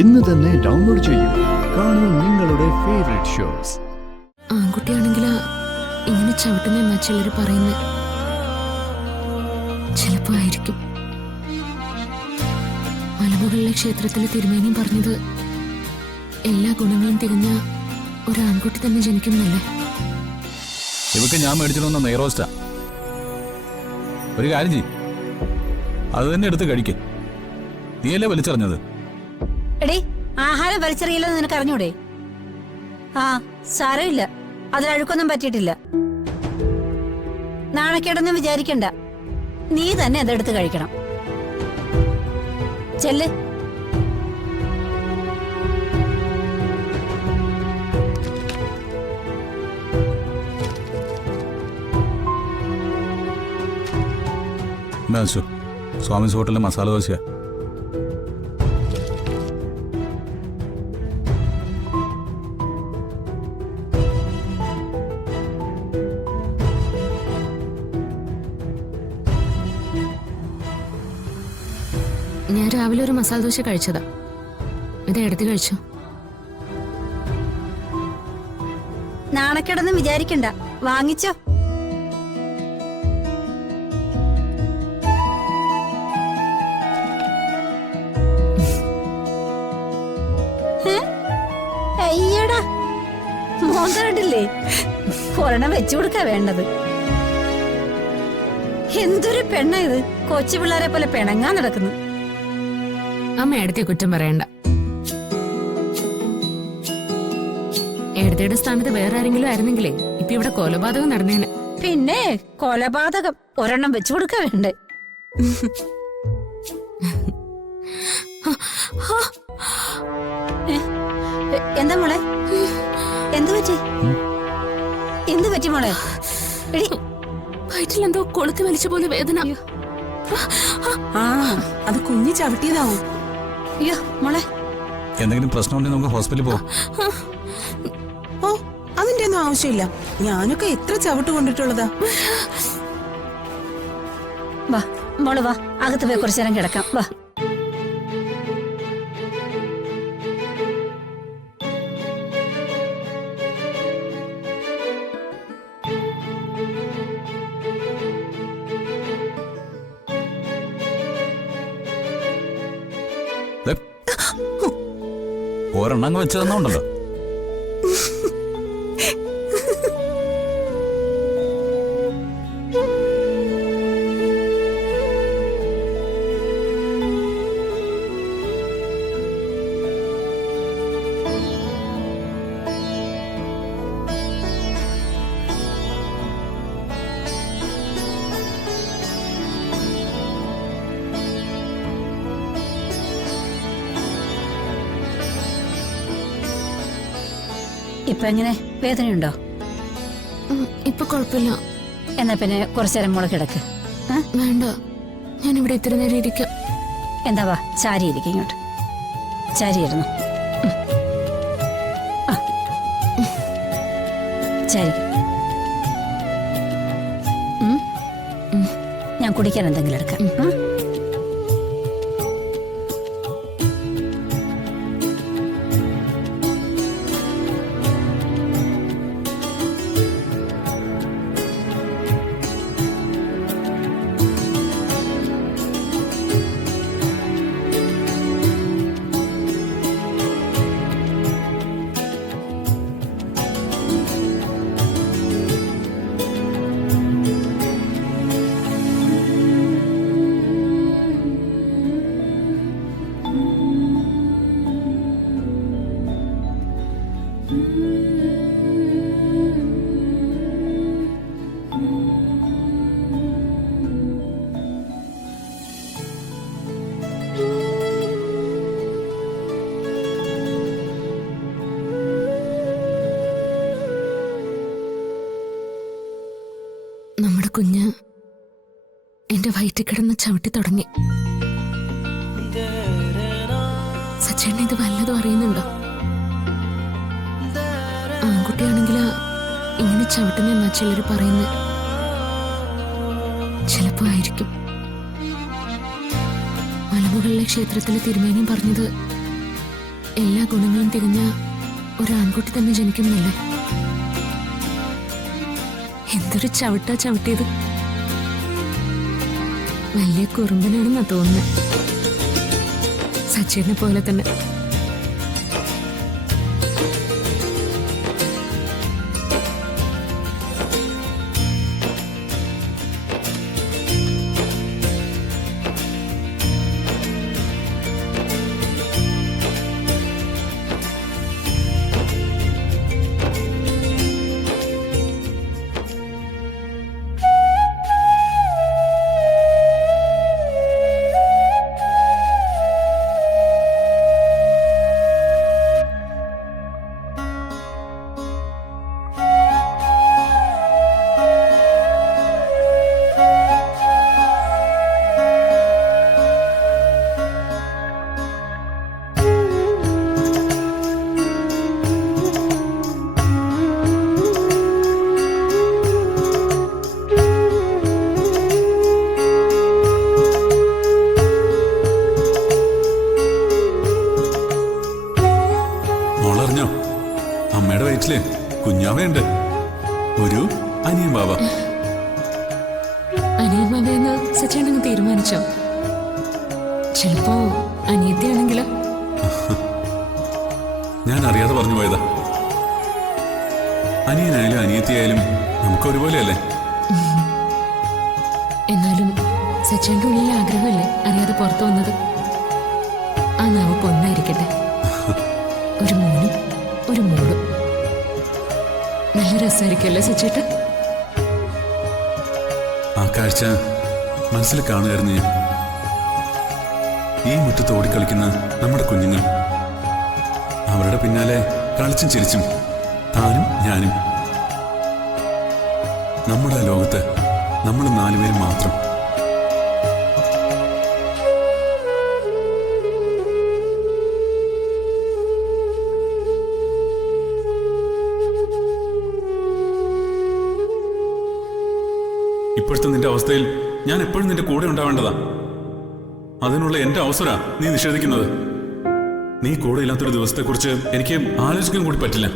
ഇന്ന് തന്നെ ഡൗൺലോഡ് ചെയ്യൂ. കാണൂ നിങ്ങളുടെ ഫേവറേറ്റ് ഷോസ്. ആൺകുട്ടിയാണെങ്കിൽ ഇങ്ങനെ ചവിട്ടുന്ന ചിലർ പറയുന്നത് ചിലപ്പോ ആയിരിക്കും. മലമുകളിലെ ക്ഷേത്രത്തിലെ തിരുമേനിയും പറഞ്ഞത് എല്ലാ ഗുണങ്ങളും തികഞ്ഞ ഒരു ആൺകുട്ടി തന്നെ ജനിക്കുന്നല്ലേ. ഇവക്ക് ഞാൻ മേടിച്ചിരുന്ന നെയ്റോസ്റ്റാ. ഒരു കാര്യം ചെയ്യും, അത് തന്നെ എടുത്ത് കഴിക്കേ. നീയല്ലേ വലിച്ചെറിഞ്ഞത്? എടേ, ആഹാരം വലിച്ചെറിയില്ലെന്ന് നിനക്ക് അറിഞ്ഞൂടെ? ആ, സാരമില്ല, അതിലഴുക്കൊന്നും പറ്റിയിട്ടില്ല. നാണക്കേടൊന്നും വിചാരിക്കണ്ട, നീ തന്നെ അതെടുത്ത് കഴിക്കണം. ചെല്ല്. സ്വാമിസ് ഹോട്ടലിലെ മസാല ദോശയാ. ഞാൻ രാവിലെ ഒരു മസാല ദോശ കഴിച്ചതാ. ഇത് എടുത്ത് കഴിച്ചു. നാണക്കേടൊന്നും വിചാരിക്കണ്ട, വാങ്ങിച്ചോ. അയ്യടാ, മോന്തണ്ടില്ലേ? ഒരെണ്ണം വെച്ചു കൊടുക്കാ വേണ്ടത്. എന്തൊരു പെണ്ണ ഇത്, കൊച്ചു പിള്ളേരെ പോലെ പിണങ്ങാൻ നടക്കുന്നു. അമ്മ എടുത്തെ കുറ്റം പറയണ്ട. എടുത്തയുടെ സ്ഥാനത്ത് വേറെ ആരെങ്കിലും ആയിരുന്നെങ്കിലേ ഇപ്പൊ ഇവിടെ കൊലപാതകം നടന്നേനെ. പിന്നെ കൊലപാതകം ഒരെണ്ണം വെച്ചു കൊടുക്ക വേണ്ടേ? എന്താ മോളെ, എന്തു പറ്റി? എന്തു പറ്റി മോളെ? വയറ്റിലെന്തോ കൊളുത്തി വലിച്ച പോലെ വേദന. അത് കുഞ്ഞ് ചവിട്ടിയതാവും. അയ്യോ മോളെ, എന്തെങ്കിലും പ്രശ്നമുണ്ടെങ്കിൽ നമുക്ക് ഹോസ്പിറ്റലിൽ പോവാം. ഓ, അതിന്റെ ഒന്നും ആവശ്യമില്ല. ഞാനൊക്കെ എത്ര ചവിട്ട് കൊണ്ടിട്ടുള്ളതാ. വാ മോള് വാ, അകത്ത് പോയി കുറച്ചു നേരം കിടക്കാം. വാ. ഒരെണ്ണം വെച്ച് തന്നോണ്ടല്ലോ. ഇപ്പൊ എങ്ങനെ, വേദനയുണ്ടോ? ഇപ്പൊ കുഴപ്പമില്ല. എന്നാ പിന്നെ കുറച്ചു നേരം മോളെ കിടക്ക്. വേണ്ട, ഞാൻ ഇവിടെ ഇത്ര നേരം ഇരിക്കാം. എന്താ വാ, ചാരി ഇരിക്കും. ഇങ്ങോട്ട് ചാരിയിരുന്നു. ചാരി. ഞാൻ കുടിക്കാൻ എന്തെങ്കിലും എടുക്കാം. നമ്മുടെ കുഞ്ഞ് എന്റെ വയറ്റിൽ കിടന്ന് ചവിട്ടി തുടങ്ങി. സച്ചേട്ടൻ ഇത് വല്ലതും അറിയുന്നുണ്ടോ? ആൺകുട്ടിയാണെങ്കിൽ ഇങ്ങനെ ചവിട്ടുന്ന ചിലർ പറയുന്നത് ചിലപ്പോ ആയിരിക്കും. മലമുകളിലെ ക്ഷേത്രത്തിലെ തിരുമേനിയും പറഞ്ഞത് എല്ലാ ഗുണങ്ങളും തികഞ്ഞ ഒരു ആൺകുട്ടി തന്നെ ജനിക്കുന്നില്ലേ? എന്തൊരു ചവിട്ടാ ചവിട്ടിയത്. വലിയ കുറുമ്പനാണെന്നാ തോന്നുന്നത്. സച്ചിനെ പോലെ തന്നെ. മോളറിഞ്ഞോ, അമ്മയുടെ വയറ്റില് കുഞ്ഞാവയുണ്ട്, ഒരു അനിയൻ ബാബ. അനിയൻ ബാബയെന്ന് സച്ചിനങ്ങ് തീരുമാനിച്ചോ? ചിലപ്പോ അനിയത്തിയാണെങ്കിലോ? ഞാൻ അറിയാതെ പറഞ്ഞു പോയതാ. അനിയനായാലും അനിയത്തിയായാലും നമുക്ക് ഒരുപോലെയല്ലേ? എന്നാലും സച്ചിന്റെ ഉള്ളിലെ ആഗ്രഹമല്ലേ അറിയാതെ പുറത്തു വന്നത്. ആ നാവ് പൊന്നായിരിക്കട്ടെ. ഒരു മോനും ഒരു മോളും. നല്ല രസമായിരിക്കുമല്ലേ സച്ചേട്ട? ആ കാഴ്ച മനസ്സിൽ കാണുമായിരുന്നു ഞാൻ. ഈ മുറ്റത്ത് ഓടിക്കളിക്കുന്ന നമ്മുടെ കുഞ്ഞുങ്ങൾ, അവരുടെ പിന്നാലെ കളിച്ചും ചിരിച്ചും താനും ഞാനും. നമ്മുടെ ആ ലോകത്ത് നമ്മൾ 4 പേരും മാത്രം. ഇപ്പോഴത്തെ നിന്റെ അവസ്ഥയിൽ ഞാൻ എപ്പോഴും നിന്റെ കൂടെ ഉണ്ടാവേണ്ടതാ. അതിനുള്ള എന്റെ അവസരാ നീ നിഷേധിക്കുന്നത്. നീ കൂടെ ഇല്ലാത്തൊരു ദിവസത്തെക്കുറിച്ച് എനിക്ക് ആലോചിക്കാൻ കൂടി പറ്റില്ല.